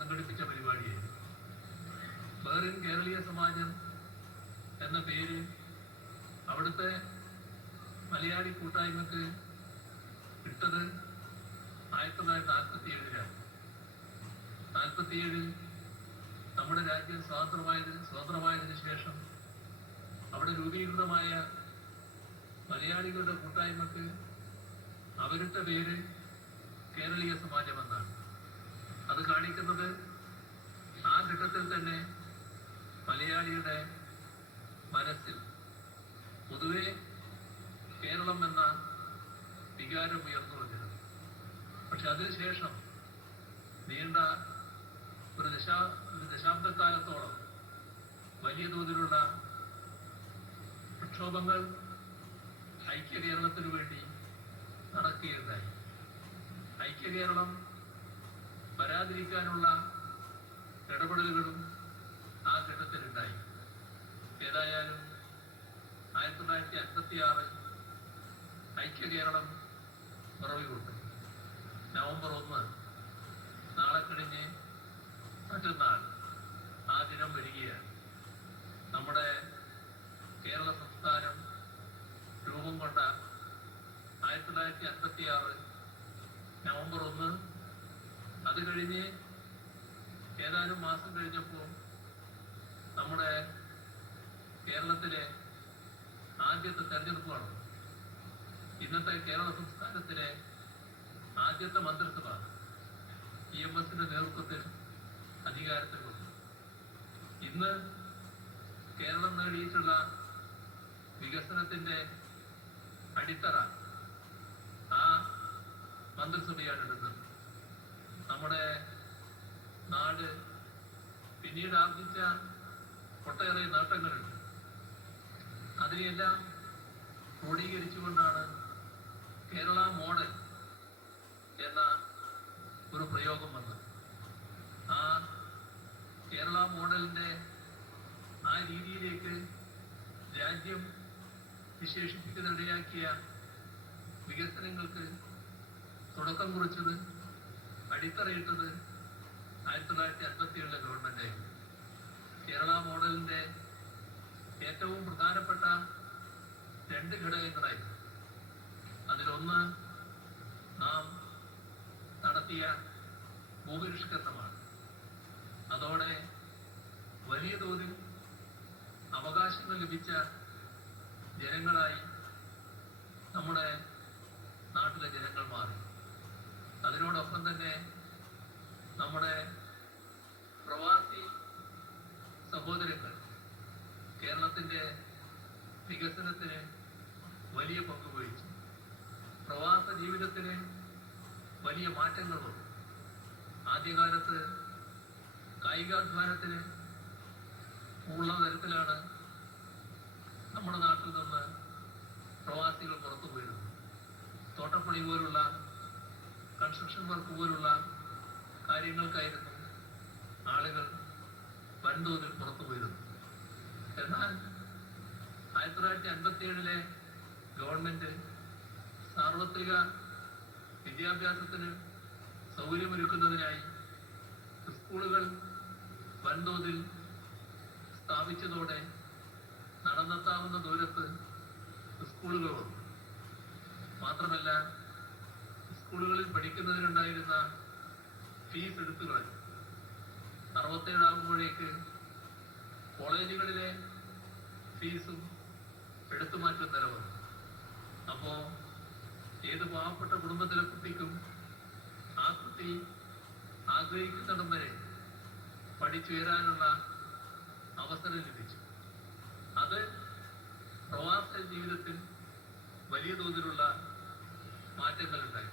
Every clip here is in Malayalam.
സംഘടിപ്പിച്ച പരിപാടിയായിരുന്നു. ബഹ്റിൻ കേരളീയ സമാജം എന്ന പേര് അവിടുത്തെ മലയാളി കൂട്ടായ്മക്ക് ഇട്ടത് 1947-ലാണ്. 47-ൽ നമ്മുടെ രാജ്യം സ്വതന്ത്രമായതിനു ശേഷം അവിടെ രൂപീകൃതമായ മലയാളികളുടെ കൂട്ടായ്മക്ക് അവരിട്ട പേര് കേരളീയ സമാജം എന്നാണ്. അത് കാണിക്കുന്നത് ആ ഘട്ടത്തിൽ തന്നെ മലയാളിയുടെ മനസ്സിൽ പൊതുവെ കേരളം എന്ന വികാരം ഉയർന്നു വന്നിരുന്നു. പക്ഷെ അതിനുശേഷം നീണ്ട ഒരു ദശാബ്ദക്കാലത്തോളം വലിയ തോതിലുള്ള പ്രക്ഷോഭങ്ങൾ ഐക്യ കേരളത്തിനു വേണ്ടി നടക്കുകയുണ്ടായി. ഐക്യ കേരളം വരാതിരിക്കാനുള്ള ഇടപെടലുകളും ആ ഘട്ടത്തിലുണ്ടായി. ഏതായാലും 1956 ഐക്യ കേരളം പിറവികൊണ്ടു. നവംബർ 1 നാളെ കഴിഞ്ഞ് മറ്റന്നാൾ ആ ദിനം വരികയാണ്. നമ്മുടെ കേരള സംസ്ഥാനം രൂപം കൊണ്ട 1956 നവംബർ 1. അത് കഴിഞ്ഞ് ഏതാനും മാസം കഴിഞ്ഞപ്പോൾ നമ്മുടെ കേരളത്തിലെ ആദ്യത്തെ തെരഞ്ഞെടുപ്പ് നടന്നു. ഇന്നത്തെ കേരള സംസ്ഥാനത്തിലെ ആദ്യത്തെ മന്ത്രിസഭ EMSന്റെ നേതൃത്വത്തിൽ അധികാരത്തിൽ വന്നു. ഇന്ന് കേരളം നേടിയിട്ടുള്ള വികസനത്തിന്റെ അടിത്തറ ആ മന്ത്രിസഭയാണ് ഇടുന്നത്. നമ്മുടെ നാട് പിന്നീട് ആർജിച്ച ഒട്ടേറെ നേട്ടങ്ങളുണ്ട്. അതിനെയെല്ലാം ക്രോഡീകരിച്ചുകൊണ്ടാണ് കേരള മോഡൽ എന്ന ഒരു പ്രയോഗം വന്നത്. ആ കേരള മോഡലിന്റെ ആ രീതിയിലേക്ക് രാജ്യം വിശേഷിപ്പിക്കുന്നതിനിടയാക്കിയ വികസനങ്ങൾക്ക് തുടക്കം കുറിച്ചത്, അടിത്തറയിട്ടത് 1957 ഗവൺമെന്റായിരുന്നു. കേരള മോഡലിന്റെ ഏറ്റവും പ്രധാനപ്പെട്ട 2 ഘടകങ്ങളായിരുന്നു. അതിലൊന്ന് നാം നടത്തിയ ഭൂപരിഷ്കരണമാണ്. അതോടെ വലിയ തോതിൽ അവകാശങ്ങൾ ലഭിച്ച ജനങ്ങളായി നമ്മുടെ നാട്ടിലെ ജനങ്ങൾ മാറി. അതിനോടൊപ്പം തന്നെ നമ്മുടെ പ്രവാസി സഹോദരങ്ങൾ കേരളത്തിന്റെ വികസനത്തിന് വലിയ പങ്ക് വഹിച്ചു. പ്രവാസ ജീവിതത്തിന് വലിയ മാറ്റങ്ങൾ വന്നു. ആദ്യകാലത്ത് കായികാധ്വാനത്തിന് ഉള്ള തരത്തിലാണ് നമ്മുടെ നാട്ടിൽ നിന്ന് പ്രവാസികൾ പുറത്തു പോയിരുന്നത്. തോട്ടപ്പണി പോലുള്ള, കൺസ്ട്രക്ഷൻ വർക്ക് പോലുള്ള കാര്യങ്ങൾക്കായിരുന്നു ആളുകൾ വൻതോതിൽ പുറത്തു പോയിരുന്നു. എന്നാൽ 1957 ഗവൺമെന്റ് സാർവത്രിക വിദ്യാഭ്യാസത്തിന് സൗകര്യമൊരുക്കുന്നതിനായി സ്കൂളുകൾ വൻതോതിൽ സ്ഥാപിച്ചതോടെ നടന്നെത്താവുന്ന ദൂരത്ത് സ്കൂളുകൾ വന്നു. മാത്രമല്ല, സ്കൂളുകളിൽ പഠിക്കുന്നതിനുണ്ടായിരുന്ന ഫീസ് എടുത്തു കളഞ്ഞു. 67 ആകുമ്പോഴേക്ക് കോളേജുകളിലെ ഫീസും എടുത്തു മാറ്റുന്ന നിലവന്നു. അപ്പോ ഏത് പാവപ്പെട്ട കുടുംബത്തിലെ കുട്ടിക്കും ആ കുട്ടി ആഗ്രഹിക്കുന്നിടം വരെ പഠിച്ചുയരാനുള്ള അവസരം ലഭിച്ചു. അത് പ്രവാസ ജീവിതത്തിൽ വലിയ തോതിലുള്ള മാറ്റങ്ങൾ ഉണ്ടായി.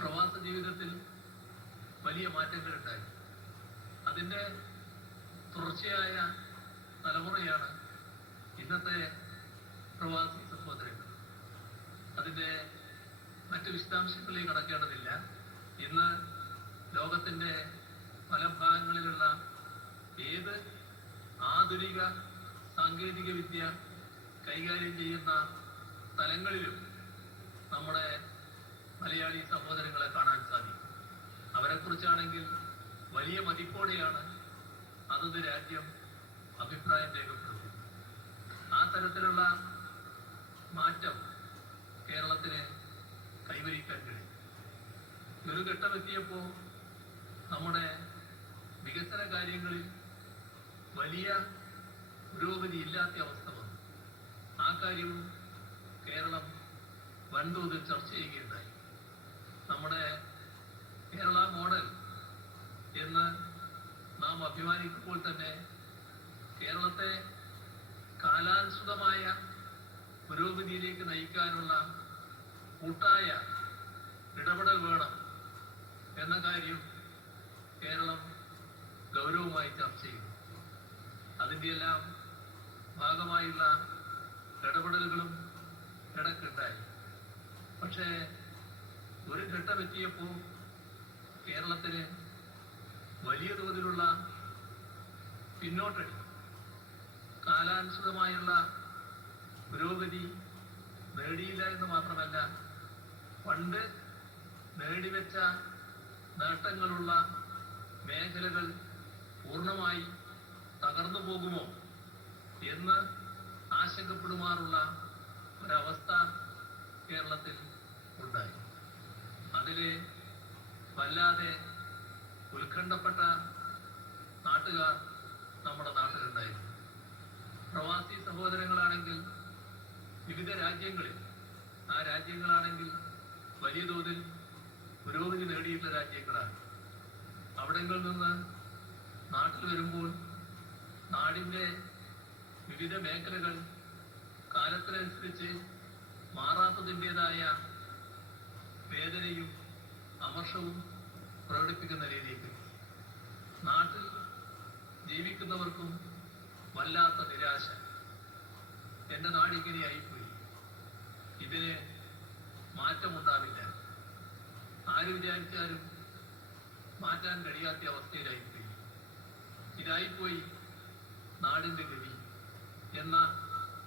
പ്രവാസ ജീവിതത്തിൽ വലിയ മാറ്റങ്ങൾ ഉണ്ടായി. അതിൻ്റെ തുടർച്ചയായ തലമുറയാണ് ഇന്നത്തെ പ്രവാസി സഹോദരങ്ങൾ. അതിൻ്റെ മറ്റ് വിശദാംശങ്ങളിലേക്ക് കടക്കേണ്ടതില്ല. ഇന്ന് ലോകത്തിൻ്റെ പല ഭാഗങ്ങളിലുള്ള ഏത് ആധുനിക സാങ്കേതിക വിദ്യ കൈകാര്യം ചെയ്യുന്ന തലങ്ങളിലും നമ്മുടെ മലയാളി സഹോദരങ്ങളെ കാണാൻ സാധിക്കും. അവരെക്കുറിച്ചാണെങ്കിൽ വലിയ മതിപ്പോടെയാണ് അതത് രാജ്യം അഭിപ്രായം രേഖപ്പെടുത്തുന്നത്. ആ തരത്തിലുള്ള മാറ്റം കേരളത്തിന് കൈവരിക്കാൻ കഴിയും. ഒരു ഘട്ടമെത്തിയപ്പോൾ നമ്മുടെ വികസന കാര്യങ്ങളിൽ വലിയ പുരോഗതി ഇല്ലാത്ത അവസ്ഥ വന്നു. ആ കാര്യവും കേരളം വൻതോതിൽ ചർച്ച ചെയ്യുകയുണ്ടായി. നമ്മുടെ കേരള മോഡൽ എന്ന് നാം അഭിമാനിക്കുമ്പോൾ തന്നെ കേരളത്തെ കാലാനുസൃതമായ പുരോഗതിയിലേക്ക് നയിക്കാനുള്ള കൂട്ടായ ഇടപെടൽ വേണം എന്ന കാര്യം കേരളം ഗൗരവമായി ചർച്ച ചെയ്തു. അതിൻ്റെ എല്ലാം ഭാഗമായുള്ള ഇടപെടലുകളും ഇടയ്ക്കുണ്ടായി. പക്ഷേ ഒരു ഘട്ടമെത്തിയപ്പോൾ കേരളത്തിന് വലിയ തോതിലുള്ള പിന്നോട്ടടി, കാലാനുസൃതമായുള്ള പുരോഗതി നേടിയില്ല എന്ന് മാത്രമല്ല, പണ്ട് നേടിവെച്ച നേട്ടങ്ങളുള്ള മേഖലകൾ പൂർണ്ണമായി തകർന്നു പോകുമോ എന്ന് ആശങ്കപ്പെടുമാറുള്ള ഒരവസ്ഥ കേരളത്തിൽ ഉണ്ടായി. അതില് വല്ലാതെ ഉത്കണ്ഠപ്പെട്ട നാട്ടുകാർ നമ്മുടെ നാട്ടിലുണ്ടായിരുന്നു. പ്രവാസി സഹോദരങ്ങളാണെങ്കിൽ വിവിധ രാജ്യങ്ങളിൽ, ആ രാജ്യങ്ങളാണെങ്കിൽ വലിയ തോതിൽ പുരോഗതി നേടിയിട്ടുള്ള രാജ്യങ്ങളാണ്. അവിടങ്ങളിൽ നിന്ന് നാട്ടിൽ വരുമ്പോൾ നാടിൻ്റെ വിവിധ മേഖലകൾ കാലത്തിനനുസരിച്ച് മാറാത്തതിൻ്റെതായ വേദനയും അമർഷവും പ്രകടിപ്പിക്കുന്ന രീതിയിൽ നാട്ടിൽ ജീവിക്കുന്നവർക്കും വല്ലാത്ത നിരാശ. എൻ്റെ നാടിങ്ങനെയായിപ്പോയി, ഇതിന് മാറ്റമുണ്ടാവില്ല, ആര് വിചാരിച്ചാലും മാറ്റാൻ കഴിയാത്ത അവസ്ഥയിലായിപ്പോയി, ഇതായിപ്പോയി നാടിൻ്റെ ഗതി എന്ന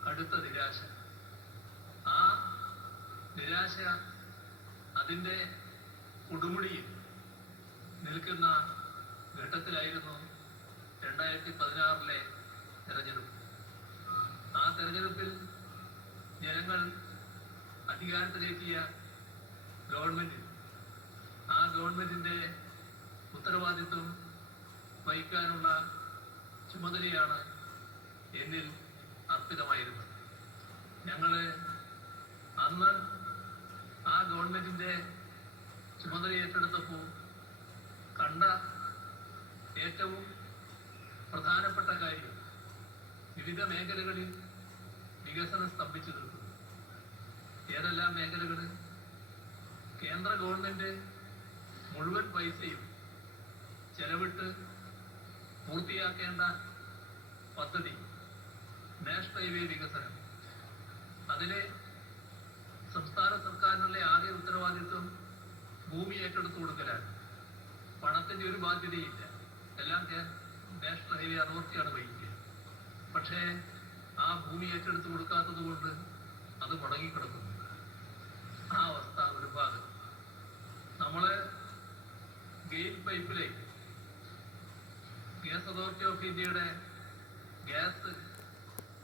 കടുത്ത നിരാശ. ആ നിരാശ അതിൻ്റെ കൊടുമുടിയിൽ നിൽക്കുന്ന ഘട്ടത്തിലായിരുന്നു 2016 തെരഞ്ഞെടുപ്പ്. ആ തെരഞ്ഞെടുപ്പിൽ ജനങ്ങൾ അധികാരത്തിലെത്തിയ ഗവൺമെന്റ്, ആ ഗവൺമെന്റിന്റെ ഉത്തരവാദിത്വം വഹിക്കാനുള്ള ചുമതലയാണ് എന്നിൽ അർപ്പിതമായിരുന്നത്. ഞങ്ങള് അന്ന് ആ ഗവൺമെന്റിന്റെ ചുമതല ഏറ്റെടുത്തപ്പോൾ കണ്ട ഏറ്റവും പ്രധാനപ്പെട്ട കാര്യം വിവിധ മേഖലകളിൽ വികസനം സ്തംഭിച്ചു നിൽക്കുന്നു. ഏതെല്ലാം മേഖലകൾ? കേന്ദ്ര ഗവൺമെന്റ് മുഴുവൻ പൈസയും ചെലവിട്ട് പൂർത്തിയാക്കേണ്ട പദ്ധതി നാഷണൽ ഹൈവേ വികസനം, അതിലെ സംസ്ഥാന സർക്കാരിനുള്ള ആകെ ഉത്തരവാദിത്വം ഭൂമി ഏറ്റെടുത്തു കൊടുക്കലാണ്. പണത്തിന്റെ ഒരു ബാധ്യതയില്ല, എല്ലാം നാഷണൽ ഹൈവേ അതോറിറ്റിയാണ് വഹിക്കുക. പക്ഷേ ആ ഭൂമി ഏറ്റെടുത്ത് കൊടുക്കാത്തത് കൊണ്ട് അത് മുടങ്ങിക്കിടക്കുന്നു. ആ അവസ്ഥ ഒരു ഭാഗം. നമ്മള് ഗെയിൽ പൈപ്പിലേക്ക്, ഗ്യാസ് അതോറിറ്റി ഓഫ് ഇന്ത്യയുടെ ഗ്യാസ്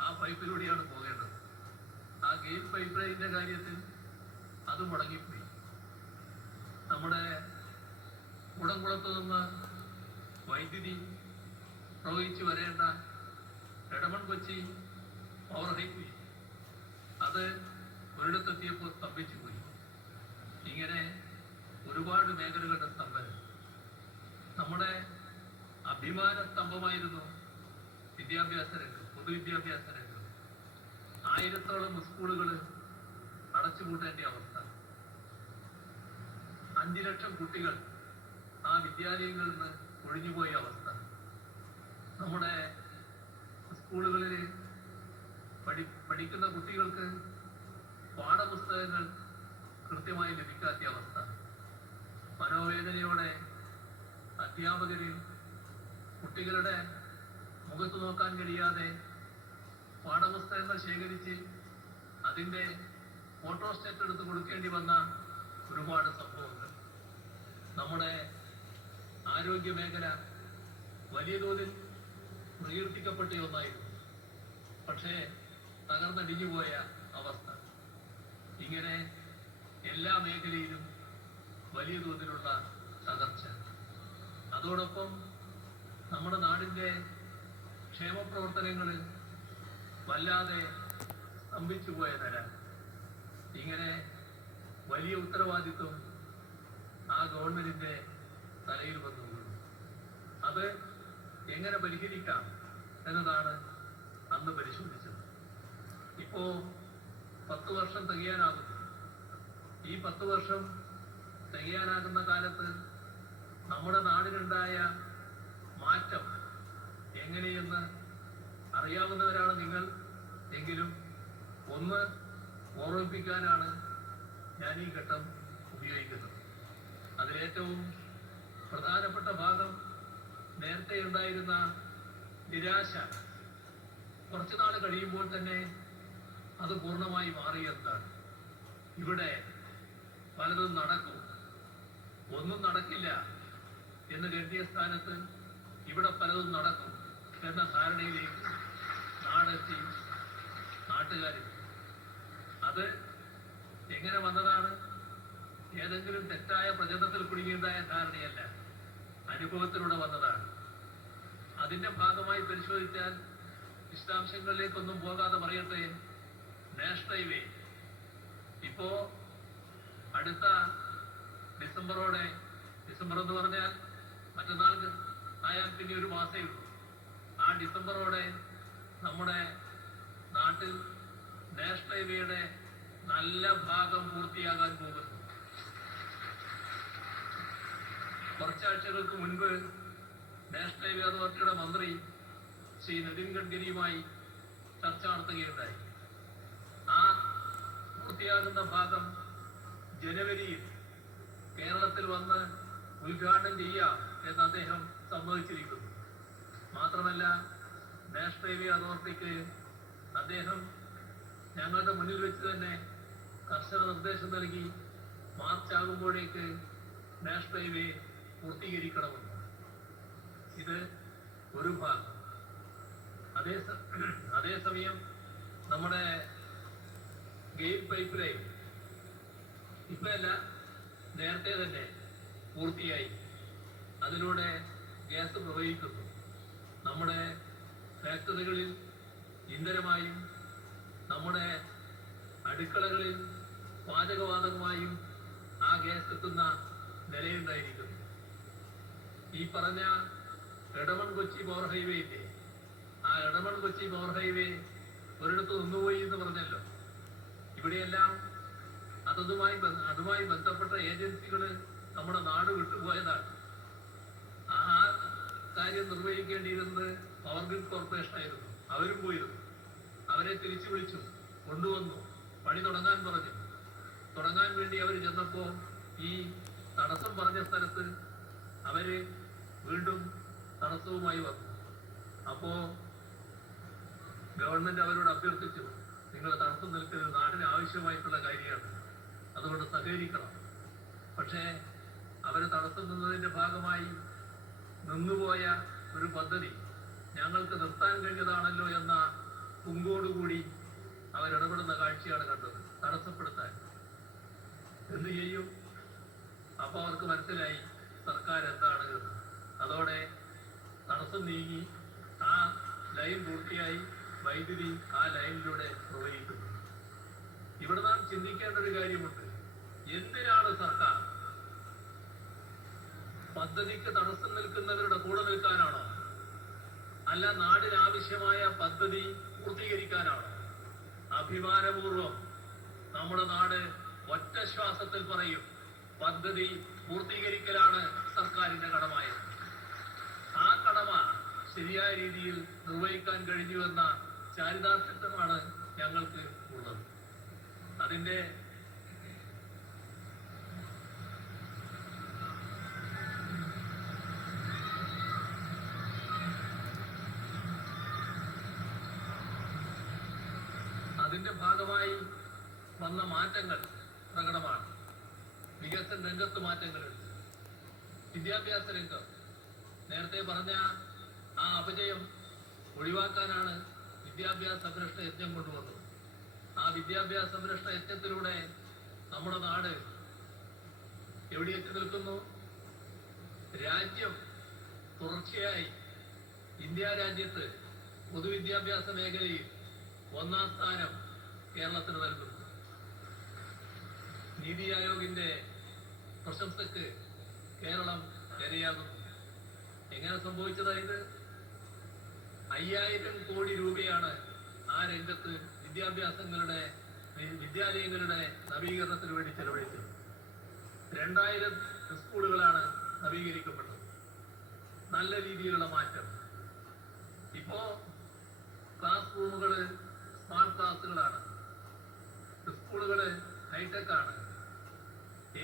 ആ പൈപ്പിലൂടെയാണ് പോകേണ്ടത്. ആ ഗെയിൽ പൈപ്പ് ലൈനിന്റെ കാര്യത്തിൽ അത് മുടങ്ങിപ്പോയി. നമ്മുടെ കുടംകുളത്ത് നിന്ന് വൈദ്യുതി പ്രവഹിച്ചു വരേണ്ട എടമൺ കൊച്ചി പവർ ഹൈവേ അത് ഒരിടത്തെത്തിയപ്പോൾ സ്തംഭിച്ചു പോയി. ഇങ്ങനെ ഒരുപാട് മേഖലകളുടെ സ്തംഭനം. നമ്മുടെ അഭിമാന സ്തംഭമായിരുന്നു വിദ്യാഭ്യാസ രംഗം, പൊതുവിദ്യാഭ്യാസ രംഗം. 1000-ഓളം സ്കൂളുകൾ അടച്ചുപൂട്ടേണ്ട അവസ്ഥ. 5 ലക്ഷം കുട്ടികൾ ആ വിദ്യാലയങ്ങളിൽ നിന്ന് ഒഴിഞ്ഞുപോയ അവസ്ഥ. നമ്മുടെ സ്കൂളുകളിൽ പഠിക്കുന്ന കുട്ടികൾക്ക് പാഠപുസ്തകങ്ങൾ കൃത്യമായി ലഭിക്കാത്ത അവസ്ഥ. മനോവേദനയോടെ അധ്യാപകര് കുട്ടികളുടെ മുഖത്ത് നോക്കാൻ കഴിയാതെ പാഠപുസ്തകങ്ങൾ ശേഖരിച്ച് അതിൻ്റെ ഫോട്ടോസ്റ്റേറ്റ് എടുത്ത് കൊടുക്കേണ്ടി വന്ന ഒരുപാട് സംഭവങ്ങൾ. നമ്മുടെ ആരോഗ്യ മേഖല വലിയ തോതിൽ പ്രകീർത്തിക്കപ്പെട്ട ഒന്നായിരുന്നു. പക്ഷേ തകർന്നടിഞ്ഞുപോയ അവസ്ഥ. ഇങ്ങനെ എല്ലാ മേഖലയിലും വലിയ തോതിലുള്ള തകർച്ച. അതോടൊപ്പം നമ്മുടെ നാടിൻ്റെ ക്ഷേമപ്രവർത്തനങ്ങൾ വല്ലാതെ സ്തംഭിച്ചു പോയ നില. ഇങ്ങനെ വലിയ ഉത്തരവാദിത്വം ആ ഗവൺമെന്റിന്റെ തലയിൽ വന്നു വീണു. അത് എങ്ങനെ പരിഹരിക്കാം എന്നതാണ് അന്ന് പരിശോധിച്ചത്. ഇപ്പോ 10 വർഷം തികയാനാകുന്നു. ഈ 10 വർഷം തികയാനാകുന്ന കാലത്ത് നമ്മുടെ നാടിനുണ്ടായ മാറ്റം എങ്ങനെയെന്ന് അറിയാവുന്നവരാണ് നിങ്ങൾ. എങ്കിലും ഒന്ന് ഓർമ്മിപ്പിക്കാനാണ് ഞാൻ ഈ ഘട്ടം ഉപയോഗിക്കുന്നത്. അതിലേറ്റവും പ്രധാനപ്പെട്ട ഭാഗം നേരത്തെ ഉണ്ടായിരുന്ന നിരാശ കുറച്ചു നാൾ കഴിയുമ്പോൾ തന്നെ അത് പൂർണ്ണമായി മാറിയെന്നാണ്. ഇവിടെ പലതും നടക്കും, ഒന്നും നടക്കില്ല എന്ന് കരുതിയ സ്ഥാനത്ത് ഇവിടെ പലതും നടക്കും എന്ന ധാരണയിലേക്ക് നാടെത്തി, നാട്ടുകാരെത്തി. അത് എങ്ങനെ വന്നതാണ്? ഏതെങ്കിലും തെറ്റായ പ്രചരണത്തിൽ കുടുങ്ങിയതായ ധാരണയല്ല, അനുഭവത്തിലൂടെ വന്നതാണ്. അതിന്റെ ഭാഗമായി പരിശോധിച്ചാൽ, വിശദാംശങ്ങളിലേക്കൊന്നും പോകാതെ പറയട്ടെ, നാഷണൽ ഹൈവേ ഇപ്പോ അടുത്ത ഡിസംബറോടെ, ഡിസംബർ എന്ന് പറഞ്ഞാൽ മറ്റന്നാൾ ആയാൽ പിന്നെ ഒരു മാസമേ ഉള്ളൂ, ആ ഡിസംബറോടെ നമ്മുടെ നാട്ടിൽ നാഷണൽ ഹൈവേയുടെ നല്ല ഭാഗം പൂർത്തിയാകാൻ പോകുന്നു. കുറച്ചാഴ്ചകൾക്ക് മുൻപ് നാഷണൽ ഹൈവേ അതോറിറ്റിയുടെ മന്ത്രി ശ്രീ നിതിൻ ഗഡ്കരിയുമായി ചർച്ച നടത്തുകയുണ്ടായി. ആ പൂർത്തിയാകുന്ന ഭാഗം ജനുവരിയിൽ കേരളത്തിൽ വന്ന് ഉദ്ഘാടനം ചെയ്യാം എന്ന് അദ്ദേഹം സമ്മതിച്ചിരിക്കുന്നു. മാത്രമല്ല, നാഷണൽ ഹൈവേ അതോറിറ്റിക്ക് അദ്ദേഹം ഞങ്ങളുടെ മുന്നിൽ വെച്ച് തന്നെ കർശന നിർദ്ദേശം നൽകി മാർച്ച് ആകുമ്പോഴേക്ക് നാഷണൽ ഹൈവേ പൂർത്തീകരിക്കണമെന്ന്. ഇത് ഒരു ഭാഗം. അതേസമയം നമ്മുടെ ഗെയിൽ പൈപ്പ് ലൈൻ ഇപ്പല്ല, നേരത്തെ തന്നെ പൂർത്തിയായി. അതിലൂടെ ഗ്യാസ് പ്രവഹിക്കുന്നു. നമ്മുടെ ഫാക്ടറികളിൽ ഇന്ധനമായും നമ്മുടെ അടുക്കളകളിൽ പാചകവാതകമായും ആ ഗ്യാസ് എത്തുന്ന നിലയുണ്ടായിരിക്കുന്നു. ഈ പറഞ്ഞ എടമൺ കൊച്ചി പവർ ഹൈവേ ഇല്ലേ, ആ എടമൺ കൊച്ചി പവർ ഹൈവേ ഒരിടത്ത് നിന്നുപോയി എന്ന് പറഞ്ഞല്ലോ. ഇവിടെയെല്ലാം അതുമായി ബന്ധപ്പെട്ട ഏജൻസികൾ നമ്മുടെ നാട് വിട്ടുപോയതാണ്. ആ കാര്യം നിർവഹിക്കേണ്ടിയിരുന്നത് പവർ ഗ്രിഡ് കോർപ്പറേഷൻ ആയിരുന്നു. അവരും പോയിരുന്നു. അവരെ തിരിച്ചു വിളിച്ചു, കൊണ്ടുവന്നു, പണി തുടങ്ങാൻ പറഞ്ഞു. തുടങ്ങാൻ വേണ്ടി അവർ ചെന്നപ്പോ ഈ തടസ്സം പറഞ്ഞ സ്ഥലത്ത് അവര് വീണ്ടും തടസ്സവുമായി വന്നു. അപ്പോ ഗവൺമെന്റ് അവരോട് അഭ്യർത്ഥിച്ചു, നിങ്ങൾ തടസ്സം നിൽക്കുന്നത് നാടിന് ആവശ്യമായിട്ടുള്ള കാര്യമാണ്, അതുകൊണ്ട് സഹകരിക്കണം. പക്ഷേ അവര് തടസ്സം നിന്നതിന്റെ ഭാഗമായി നിന്നുപോയ ഒരു പദ്ധതി ഞങ്ങൾക്ക് നിർത്താൻ കഴിഞ്ഞതാണല്ലോ എന്ന കുങ്കോടുകൂടി അവരിടപെടുന്ന കാഴ്ചയാണ് കണ്ടത്. തടസ്സപ്പെടുത്താൻ എന്ത് ചെയ്യും? അപ്പൊ അവർക്ക് മനസ്സിലായി സർക്കാർ എന്താണ് എന്ന്. അതോടെ തടസ്സം നീങ്ങി, ആ ലൈൻ പൂർത്തിയായി, വൈദ്യുതി ആ ലൈനിലൂടെ പ്രവഹിക്കുന്നു. ഇവിടെ നാം ചിന്തിക്കേണ്ട ഒരു കാര്യമുണ്ട്. എന്തിനാണ് സർക്കാർ? പദ്ധതിക്ക് തടസ്സം നിൽക്കുന്നവരുടെ കൂടെ നിൽക്കാനാണോ? അല്ല നാടിനാവശ്യമായ പദ്ധതി പൂർത്തീകരിക്കാനാണോ? അഭിമാനപൂർവം നമ്മുടെ നാട് ഒറ്റ ശ്വാസത്തിൽ പറയും, പദ്ധതി പൂർത്തീകരിക്കലാണ് സർക്കാരിന്റെ കടമായത്. ആ കടമ ശരിയായ രീതിയിൽ നിർവഹിക്കാൻ കഴിഞ്ഞുവെന്ന ചാരിതാർത്ഥ്യമാണ് ഞങ്ങൾക്ക് ഉള്ളത്. അതിന്റെ ഭാഗമായി വന്ന മാറ്റങ്ങൾ പ്രകടമാണ്. വികസന രംഗത്ത് മാറ്റങ്ങളുണ്ട്. വിദ്യാഭ്യാസ രംഗം നേരത്തെ പറഞ്ഞ ആ അപജയം ഒഴിവാക്കാനാണ് വിദ്യാഭ്യാസ സംരക്ഷണ യജ്ഞം കൊണ്ടുവന്നത്. ആ വിദ്യാഭ്യാസ സംരക്ഷണ യജ്ഞത്തിലൂടെ നമ്മുടെ നാട് എവിടെ എത്തി നിൽക്കുന്നു? രാജ്യം തുടർച്ചയായി ഇന്ത്യ രാജ്യത്ത് പൊതുവിദ്യാഭ്യാസ മേഖലയിൽ 1-ാം സ്ഥാനം കേരളത്തിന് നൽകുന്നു. നീതി ആയോഗിന്റെ പ്രശംസക്ക് കേരളം ഇരയാകുന്നു. എങ്ങനെ സംഭവിച്ചതായത്? 5000 കോടി രൂപയാണ് ആ രംഗത്ത് വിദ്യാലയങ്ങളുടെ നവീകരണത്തിന് വേണ്ടി ചെലവഴിച്ചത്. 2000 സ്കൂളുകളാണ് നവീകരിക്കപ്പെട്ടത്. നല്ല രീതിയിലുള്ള മാറ്റം. ഇപ്പോ ക്ലാസ് റൂമുകള് സ്മാർട്ട് ക്ലാസ്സുകളാണ്. സ്കൂളുകള് ഹൈടെക് ആണ്.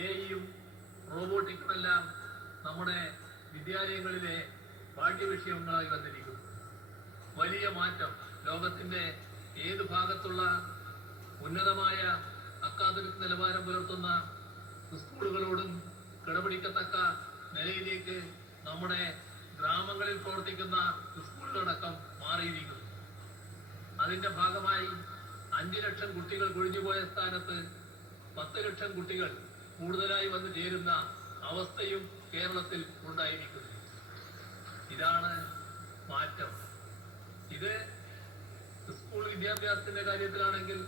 എഐയും റോബോട്ടിക്കും എല്ലാം നമ്മുടെ വിദ്യാലയങ്ങളിലെ പാഠ്യവിഷയങ്ങളായി വന്നിരിക്കുന്നു. വലിയ മാറ്റം. ലോകത്തിന്റെ ഏത് ഭാഗത്തുള്ള ഉന്നതമായ അക്കാദമിക് നിലവാരം പുലർത്തുന്ന സ്കൂളുകളോടും കിടപിടിക്കത്തക്ക നിലയിലേക്ക് നമ്മുടെ ഗ്രാമങ്ങളിൽ പ്രവർത്തിക്കുന്ന സ്കൂളുകളടക്കം മാറിയിരിക്കുന്നു. അതിന്റെ ഭാഗമായി 5 ലക്ഷം കുട്ടികൾ കൊഴിഞ്ഞുപോയ സ്ഥാനത്ത് 10 ലക്ഷം കുട്ടികൾ കൂടുതലായി വന്നു ചേരുന്ന അവസ്ഥയും കേരളത്തിൽ ഉണ്ടായിരിക്കുന്നു. ഇതാണ് മാറ്റം. ഇത് സ്കൂൾ വിദ്യാഭ്യാസത്തിന്റെ കാര്യത്തിലാണെങ്കിൽ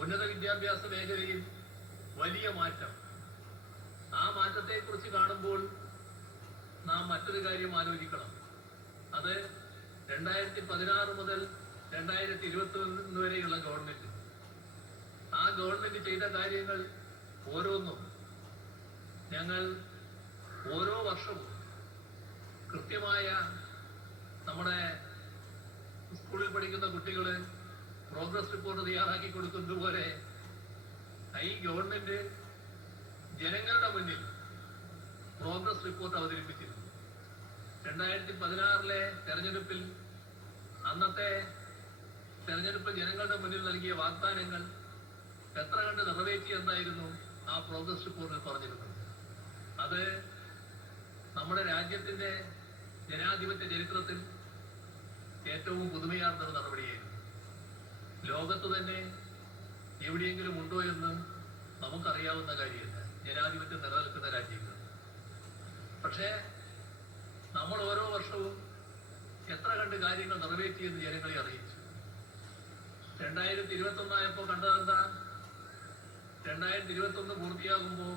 ഉന്നത വിദ്യാഭ്യാസ മേഖലയിൽ വലിയ മാറ്റം. ആ മാറ്റത്തെക്കുറിച്ച് കാണുമ്പോൾ നാം മറ്റൊരു കാര്യം ആലോചിക്കണം. അത് 2016 മുതൽ 2021 വരെയുള്ള ഗവൺമെന്റ്. ആ ഗവൺമെന്റ് ചെയ്ത കാര്യങ്ങൾ ഓരോന്നും ഞങ്ങൾ ഓരോ വർഷവും കൃത്യമായ നമ്മുടെ സ്കൂളിൽ പഠിക്കുന്ന കുട്ടികള് പ്രോഗ്രസ് റിപ്പോർട്ട് തയ്യാറാക്കി കൊടുക്കുന്നത് പോലെ ഈ ഗവൺമെന്റ് ജനങ്ങളുടെ മുന്നിൽ പ്രോഗ്രസ് റിപ്പോർട്ട് അവതരിപ്പിച്ചിരുന്നു. 2016 തെരഞ്ഞെടുപ്പിൽ അന്നത്തെ തെരഞ്ഞെടുപ്പ് ജനങ്ങളുടെ മുന്നിൽ നൽകിയ വാഗ്ദാനങ്ങൾ എത്ര കണ്ട് നിറവേറ്റി എന്നായിരുന്നു ആ പ്രോഗ്രസ് റിപ്പോർട്ടിൽ പറഞ്ഞിരുന്നത്. അത് നമ്മുടെ രാജ്യത്തിന്റെ ജനാധിപത്യ ചരിത്രത്തിൽ ഏറ്റവും പുതുമയാർന്ന ഒരു നടപടിയായിരുന്നു. ലോകത്ത് തന്നെ എവിടെയെങ്കിലും ഉണ്ടോ എന്ന് നമുക്കറിയാവുന്ന കാര്യമല്ല, ജനാധിപത്യം നിലനിൽക്കുന്ന രാജ്യങ്ങൾ. പക്ഷേ നമ്മൾ ഓരോ വർഷവും എത്ര കണ്ട് കാര്യങ്ങൾ നിറവേറ്റിയെന്ന് ജനങ്ങളെ അറിയിച്ചു. 2021 ആയപ്പോ കണ്ടതെന്താ? 2021 പൂർത്തിയാകുമ്പോൾ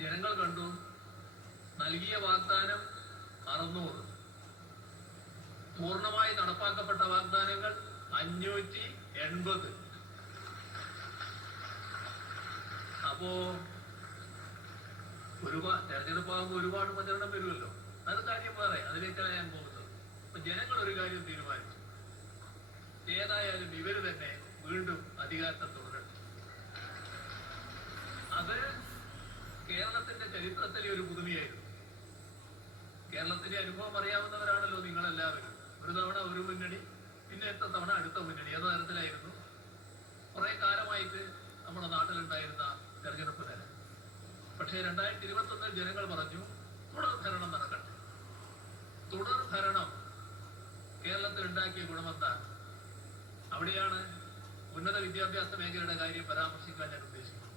ജനങ്ങൾ കണ്ടു നൽകിയ വാഗ്ദാനം 600, പൂർണ്ണമായി നടപ്പാക്കപ്പെട്ട വാഗ്ദാനങ്ങൾ 580. അപ്പോ തെരഞ്ഞെടുപ്പാകുമ്പോൾ ഒരുപാട് പ്രചരണം വരുമല്ലോ. അത് കാര്യം വേറെ, അതിലേക്കാണ് ഞാൻ പോകുന്നത്. അപ്പൊ ജനങ്ങൾ ഒരു കാര്യം തീരുമാനിച്ചു, ഏതായാലും ഇവര് തന്നെ വീണ്ടും അധികാരത്തിൽ തുടരട്ടെ. അത് കേരളത്തിന്റെ ചരിത്രത്തിലെ ഒരു പുതുമയായിരുന്നു. കേരളത്തിന്റെ അനുഭവം അറിയാവുന്നവരാണല്ലോ നിങ്ങളെല്ലാവരും. ഒരു തവണ ഒരു മുന്നണി, പിന്നെ എത്ര തവണ അടുത്ത മുന്നണി എന്ന തരത്തിലായിരുന്നു കുറെ കാലമായിട്ട് നമ്മുടെ നാട്ടിലുണ്ടായിരുന്ന തെരഞ്ഞെടുപ്പ് നില. പക്ഷേ 2021 ജനങ്ങൾ പറഞ്ഞു തുടർ ഭരണം നടക്കട്ടെ. തുടർ ഭരണം കേരളത്തിൽ ഉണ്ടാക്കിയ ഗുണമെന്താണ്? അവിടെയാണ് ഉന്നത വിദ്യാഭ്യാസ മേഖലയുടെ കാര്യം പരാമർശിക്കാൻ ഞാൻ ഉദ്ദേശിക്കുന്നത്.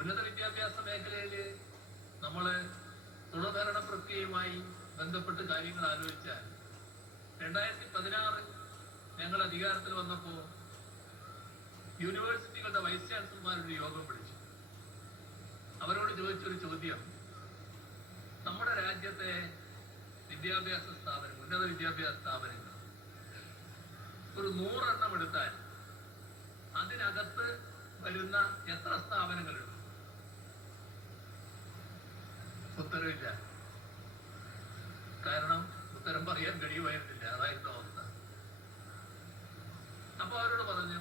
ഉന്നത വിദ്യാഭ്യാസ മേഖലയില് നമ്മള് തുടർഭരണ പ്രക്രിയയുമായി ബന്ധപ്പെട്ട് കാര്യങ്ങൾ ആലോചിച്ചാൽ 2016 ഞങ്ങൾ അധികാരത്തിൽ വന്നപ്പോ യൂണിവേഴ്സിറ്റികളുടെ വൈസ് ചാൻസലർമാരുടെ യോഗം വിളിച്ചു. അവരോട് ചോദിച്ചൊരു ചോദ്യം, നമ്മുടെ രാജ്യത്തെ വിദ്യാഭ്യാസ സ്ഥാപനങ്ങൾ, ഉന്നത വിദ്യാഭ്യാസ സ്ഥാപനങ്ങൾ ഒരു 100 എണ്ണം എടുത്താൽ അതിനകത്ത് വരുന്ന എത്ര സ്ഥാപനങ്ങളുണ്ട്? ഉത്തരവില്ല. കാരണം ഉത്തരം പറയാൻ കഴിയുമായിരുന്നില്ല. അതായിരുന്നു അവസ്ഥ. അപ്പൊ അവരോട് പറഞ്ഞു,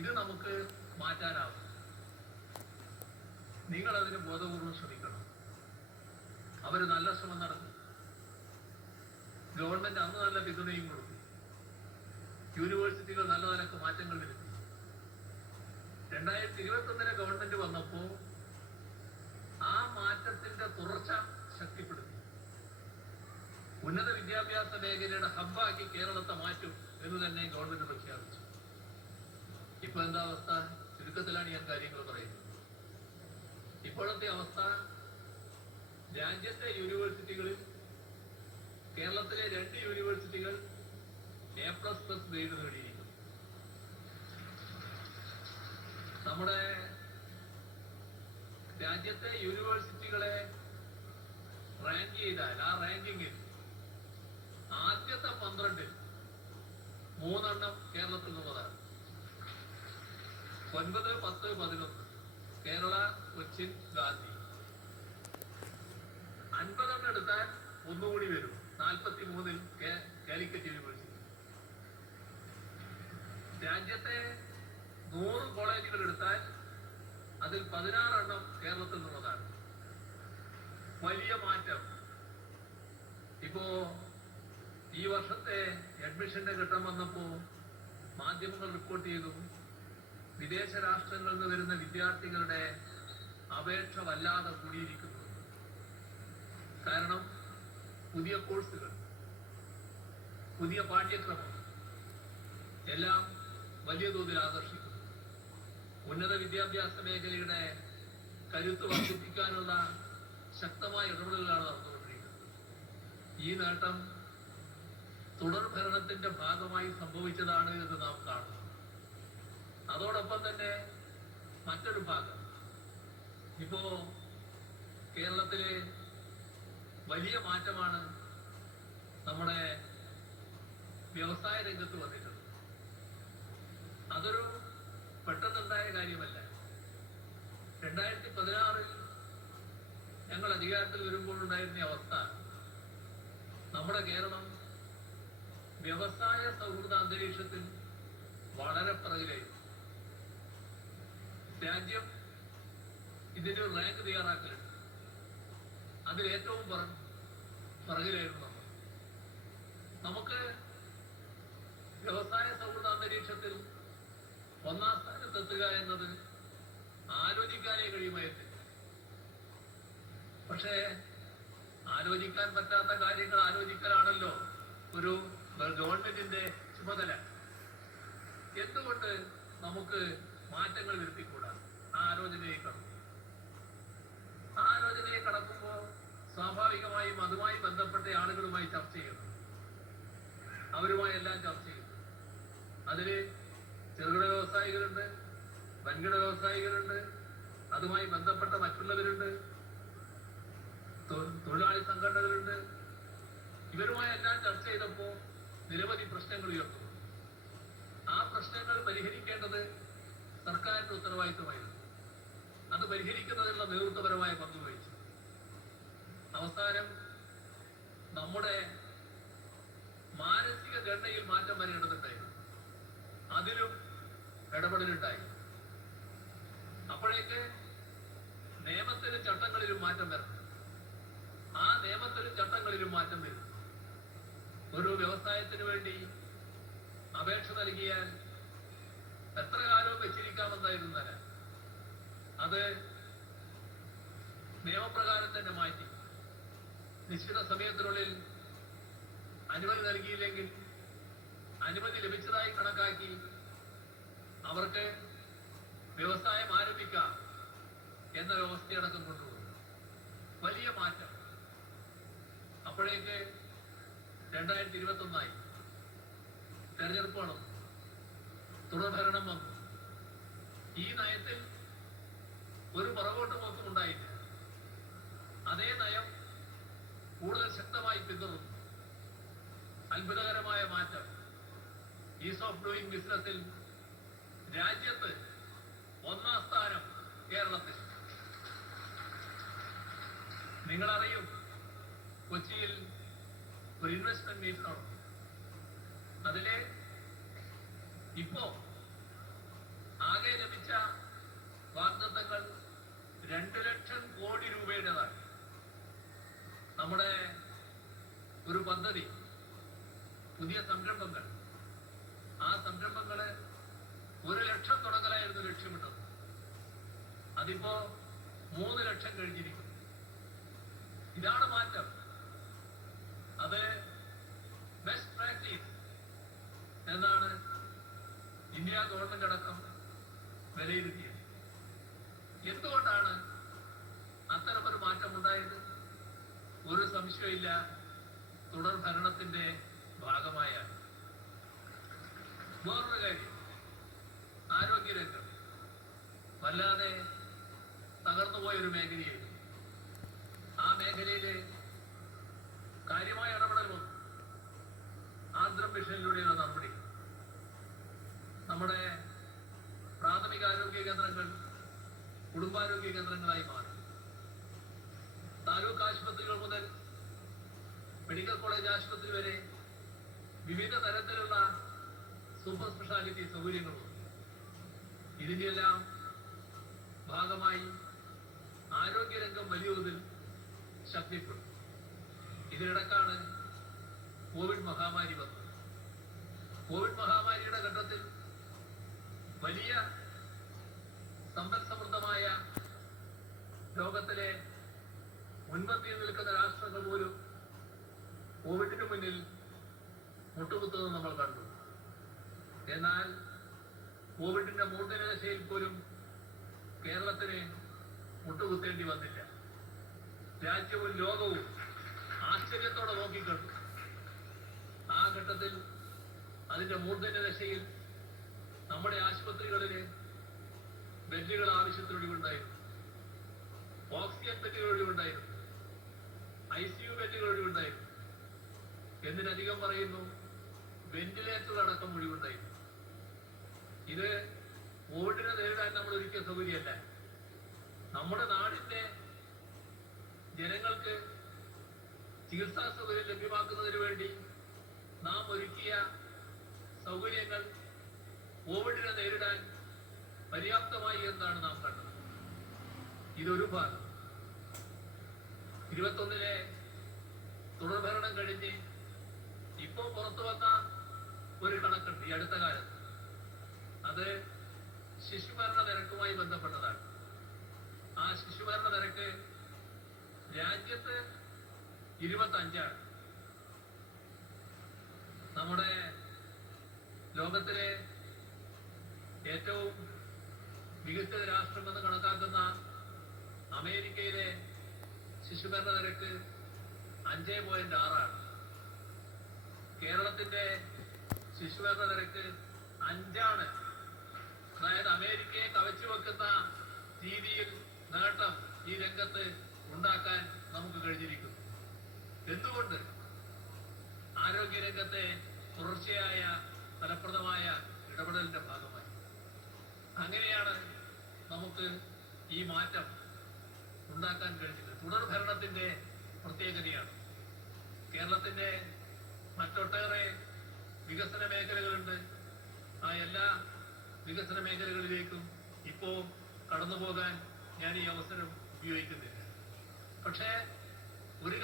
ഇത് നമുക്ക് മാറ്റാനാവും, നിങ്ങൾ അതിന് ബോധപൂർവം ശ്രമിക്കണം. അവര് നല്ല ശ്രമം നടത്തി. ഗവൺമെന്റ് അന്ന് നല്ല പിന്തുണയും കൊടുത്തു. യൂണിവേഴ്സിറ്റികൾ നല്ല നിലക്ക് മാറ്റങ്ങൾ വരുത്തി. 2021 ഗവൺമെന്റ് വന്നപ്പോ ആ മാറ്റത്തിന്റെ തുടർച്ച ശക്തിപ്പെടുത്തി. ഉന്നത വിദ്യാഭ്യാസ മേഖലയുടെ ഹബ്ബാക്കി കേരളത്തെ മാറ്റും എന്ന് തന്നെ ഗവൺമെന്റ് പ്രഖ്യാപിച്ചു. ഇപ്പൊ എന്താ അവസ്ഥ? ചുരുക്കത്തിലാണ് ഞാൻ കാര്യങ്ങൾ പറയുന്നത്. ഇപ്പോഴത്തെ അവസ്ഥ, രാജ്യത്തെ യൂണിവേഴ്സിറ്റികളിൽ കേരളത്തിലെ 2 യൂണിവേഴ്സിറ്റികൾ A++ ഗ്രേഡ് നേടിയിരിക്കുന്നു. നമ്മുടെ രാജ്യത്തെ യൂണിവേഴ്സിറ്റികളെ റാങ്ക് ചെയ്താൽ ആ റാങ്കിങ്ങിൽ ആദ്യത്തെ 12 3 കേരളത്തിൽ നിന്നുള്ളതാണ്. 9, 10, 11 കേരള, കൊച്ചിൻ, ഗാന്ധി. 50 എടുത്താൽ ഒന്നുകൂടി വരും, 43 കാലിക്കറ്റ് യൂണിവേഴ്സിറ്റി. രാജ്യത്തെ 100 കോളേജുകൾ എടുത്താൽ അതിൽ 16 കേരളത്തിൽ നിന്നുള്ളതാണ്. വലിയ മാറ്റം. ഇപ്പോ ഈ വർഷത്തെ അഡ്മിഷന്റെ ഘട്ടം വന്നപ്പോ മാധ്യമങ്ങൾ റിപ്പോർട്ട് ചെയ്തു, വിദേശ രാഷ്ട്രങ്ങളിൽ നിന്ന് വരുന്ന വിദ്യാർത്ഥികളുടെ അപേക്ഷ വല്ലാതെ കൂടിയിരിക്കുന്നു. കാരണം പുതിയ കോഴ്സുകൾ, പുതിയ പാഠ്യക്രമം എല്ലാം വലിയ തോതിൽ ആകർഷിക്കുന്നു. ഉന്നത വിദ്യാഭ്യാസ മേഖലയുടെ കരുത്ത് വർദ്ധിപ്പിക്കാനുള്ള ശക്തമായ ഇടപെടലുകളാണ് നടന്നുകൊണ്ടിരിക്കുന്നത്. ഈ നേട്ടം തുടർ ഭരണത്തിന്റെ ഭാഗമായി സംഭവിച്ചതാണ് എന്ന് നാം കാണുന്നു. അതോടൊപ്പം തന്നെ മറ്റൊരു ഭാഗം, ഇപ്പോ കേരളത്തിലെ വലിയ മാറ്റമാണ് നമ്മുടെ വ്യവസായ രംഗത്ത് വന്നിട്ടുള്ളത്. അതൊരു പെട്ടെന്നുണ്ടായ കാര്യമല്ല. 2016 ഞങ്ങൾ അധികാരത്തിൽ വരുമ്പോഴുണ്ടായിരുന്ന അവസ്ഥ, നമ്മുടെ കേരളം വ്യവസായ സൗഹൃദ അന്തരീക്ഷത്തിൽ വളരെ പിറകിലായിരുന്നു. രാജ്യം ഇതിന്റെ ഒരു റാങ്ക് തയ്യാറാക്കലുണ്ട്, അതിലേറ്റവും പിറകിലായിരുന്നു നമ്മൾ. നമുക്ക് വ്യവസായ സൗഹൃദ അന്തരീക്ഷത്തിൽ 1ാം സ്ഥാനത്തെത്തുക എന്നത് ആലോചിക്കാനേ കഴിയുമായിരുന്നില്ല. പക്ഷേ ആലോചിക്കാൻ പറ്റാത്ത കാര്യങ്ങൾ ആലോചിക്കലാണല്ലോ ഒരു ഗവൺമെന്റിന്റെ ചുമതല. എന്തുകൊണ്ട് നമുക്ക് മാറ്റങ്ങൾ വരുത്തിക്കൂടാ? ആ ആലോചനയെ കടക്കുമ്പോൾ സ്വാഭാവികമായും അതുമായി ബന്ധപ്പെട്ട ആളുകളുമായി ചർച്ച ചെയ്യണം, അവരുമായി എല്ലാം ചർച്ച ചെയ്യും. അതില് ചെറുകിട വ്യവസായികളുണ്ട്, വൻകിട വ്യവസായികളുണ്ട്, അതുമായി ബന്ധപ്പെട്ട മറ്റുള്ളവരുണ്ട്, തൊഴിലാളി സംഘടനകളുണ്ട്. ഇവരുമായി എല്ലാം ചർച്ച ചെയ്തപ്പോ നിരവധി പ്രശ്നങ്ങൾ ഉയർന്നു. ആ പ്രശ്നങ്ങൾ പരിഹരിക്കേണ്ടത് സർക്കാരിന്റെ ഉത്തരവാദിത്വമായിരുന്നു. അത് പരിഹരിക്കുന്നതിനുള്ള നേതൃത്വപരമായ പങ്ക് വഹിച്ചു. അവസാനം നമ്മുടെ മാനസിക ഘടനയിൽ മാറ്റം വരേണ്ടതുണ്ടായിരുന്നു. അതിലും ഇടപെടലുണ്ടായി. അപ്പോഴേക്ക് നിയമത്തിലും ചട്ടങ്ങളിലും മാറ്റം വരണം. ആ നിയമത്തിലും ചട്ടങ്ങളിലും മാറ്റം വരും. ഒരു വ്യവസായത്തിന് വേണ്ടി അപേക്ഷ നൽകിയാൽ എത്ര കാലവും വെച്ചിരിക്കാമെന്നായിരുന്നല്ല, അത് നിയമപ്രകാരം തന്നെ മാറ്റി നിശ്ചിത സമയത്തിനുള്ളിൽ അനുമതി നൽകിയില്ലെങ്കിൽ അനുമതി ലഭിച്ചതായി കണക്കാക്കി അവർക്ക് വ്യവസായം ആരംഭിക്കാം എന്ന വ്യവസ്ഥയടക്കം കൊണ്ടുപോകും. വലിയ മാറ്റം. അപ്പോഴേക്ക് 2021 തെരഞ്ഞെടുപ്പ് വന്നു, തുടർഭരണം വന്നു. ഈ നയത്തിൽ ഒരു പുറകോട്ട് പോക്കും ഉണ്ടായില്ല. അതേ നയം കൂടുതൽ ശക്തമായി പിന്തുടർന്നു. അത്ഭുതകരമായ മാറ്റം. ഈസ് ഓഫ് ഡൂയിങ് ബിസിനസിൽ രാജ്യത്ത് 1ാം സ്ഥാനം കേരളത്തിൽ. നിങ്ങളറിയും, കൊച്ചിയിൽ ഒരു ഇൻവെസ്റ്റ്മെന്റ് മീറ്റ് നടന്നു. അതിലെ ഇപ്പോ ആകെ ലഭിച്ച വാഗ്ദത്തങ്ങൾ 2 ലക്ഷം കോടി രൂപയുടേതാണ്. നമ്മുടെ ഒരു പദ്ധതി, പുതിയ സംരംഭങ്ങൾ, ആ സംരംഭങ്ങള് 1 ലക്ഷം തുടങ്ങലായിരുന്നു ലക്ഷ്യമിട്ടത്. അതിപ്പോ 3 ലക്ഷം കഴിഞ്ഞിരിക്കുന്നു. ഇതാണ് മാറ്റം. അത് ബെസ്റ്റ് പ്രാക്ടീസ് എന്നാണ് ഇന്ത്യ ഗവൺമെന്റ് അടക്കം വിലയിരുത്തിയത്. എന്തുകൊണ്ടാണ് അത്തരമൊരു മാറ്റം ഉണ്ടായത്? ഒരു സംശയമില്ല, തുടർ ഭരണത്തിന്റെ ഭാഗമായാണ്. വേറൊരു കാര്യം, ആരോഗ്യരംഗം വല്ലാതെ തകർന്നുപോയൊരു മേഖലയായിരുന്നു. ആ മേഖലയില് കാര്യമായ ഇടപെടൽ വന്നു. ആർദ്രം മിഷനിലൂടെയുള്ള നടപടി. നമ്മുടെ പ്രാഥമിക ആരോഗ്യ കേന്ദ്രങ്ങൾ കുടുംബാരോഗ്യ കേന്ദ്രങ്ങളായി മാറി. താലൂക്ക് ആശുപത്രികൾ മുതൽ മെഡിക്കൽ കോളേജ് ആശുപത്രി വരെ വിവിധ തരത്തിലുള്ള സൂപ്പർ സ്പെഷ്യാലിറ്റി സൗകര്യങ്ങളുണ്ട്. ഇതിന്റെയെല്ലാം ഭാഗമായി ആരോഗ്യരംഗം വലിയ തോതിൽ ശക്തിപ്പെടും. ഇതിനിടക്കാണ് കോവിഡ് മഹാമാരി വന്നത്. കോവിഡ് മഹാമാരിയുടെ ഘട്ടത്തിൽ വലിയ സമ്പദ് സമൃദ്ധമായ ലോകത്തിലെ മുൻപന്തിയിൽ നിൽക്കുന്ന രാഷ്ട്രങ്ങൾ പോലും കോവിഡിന് മുന്നിൽ മുട്ടുകുത്തുന്നത് നമ്മൾ കണ്ടു. എന്നാൽ കോവിഡിന്റെ മൂർധന്യദശയിൽ പോലും കേരളത്തിന് മുട്ടുകുത്തേണ്ടി വന്നില്ല. രാജ്യവും ലോകവും ആശ്ചര്യത്തോടെ നോക്കിക്കണ്ടു. ആ ഘട്ടത്തിൽ അതിന്റെ മൂർധന്യദശയിൽ നമ്മുടെ ആശുപത്രികളില് ബെഡുകൾ ആവശ്യത്തിനൊഴിവുണ്ടായിരുന്നു, ഓക്സിജൻ ബെഡുകൾ ഒഴിവുണ്ടായിരുന്നു, ICU ബെഡുകൾ ഒഴിവുണ്ടായിരുന്നു. എന്തിനധികം പറയുന്നു, വെന്റിലേറ്ററുകൾ അടക്കം ഒഴിവുണ്ടായിരുന്നു. ഇത് കോവിഡിനെ നേരിടാൻ നമ്മൾ ഒരുക്കിയ സൗകര്യമല്ല. നമ്മുടെ നാടിന്റെ ജനങ്ങൾക്ക് ചികിത്സാ സൗകര്യം ലഭ്യമാക്കുന്നതിന് വേണ്ടി നാം ഒരുക്കിയ സൗകര്യങ്ങൾ കോവിഡിനെ നേരിടാൻ പര്യാപ്തമായി എന്നാണ് നാം കണ്ടത്. ഇതൊരു ഭാഗം. 21-ലെ തുടർഭരണം കഴിഞ്ഞ് ഇപ്പോൾ പുറത്തു വന്ന ഒരു കണക്കുണ്ട് ഈ അടുത്ത കാലത്ത്. അത് ശിശുമരണ നിരക്കുമായി ബന്ധപ്പെട്ടതാണ്. ആ ശിശുമരണ നിരക്ക് രാജ്യത്ത് 25ആണ്. നമ്മുടെ ലോകത്തിലെ ഏറ്റവും വികസിത രാഷ്ട്രമെന്ന് കണക്കാക്കുന്ന അമേരിക്കയിലെ ശിശുമരണ നിരക്ക് 5.6ആണ്. കേരളത്തിന്റെ ശിശുമരണ നിരക്ക് 5ആണ്. അതായത് അമേരിക്കയെ കവച്ചു വെക്കുന്ന രീതിയിൽ നേട്ടം ഈ രംഗത്ത് ഉണ്ടാക്കാൻ നമുക്ക് കഴിഞ്ഞിരിക്കുന്നു. എന്തുകൊണ്ട്? ആരോഗ്യരംഗത്തെ തുടർച്ചയായ ഫലപ്രദമായ ഇടപെടലിന്റെ ഭാഗമായി. അങ്ങനെയാണ് നമുക്ക് ഈ മാറ്റം ഉണ്ടാക്കാൻ കഴിഞ്ഞത്. തുടർ ഭരണത്തിന്റെ പ്രത്യേകതയാണ്. കേരളത്തിന്റെ മറ്റൊട്ടേറെ വികസന മേഖലകളുണ്ട്. ആ എല്ലാ വികസന മേഖലകളിലേക്കും ഇപ്പോ കടന്നുപോകാൻ ഞാൻ ഈ അവസരം ഉപയോഗിക്കുന്നില്ല. പക്ഷേ ഒരു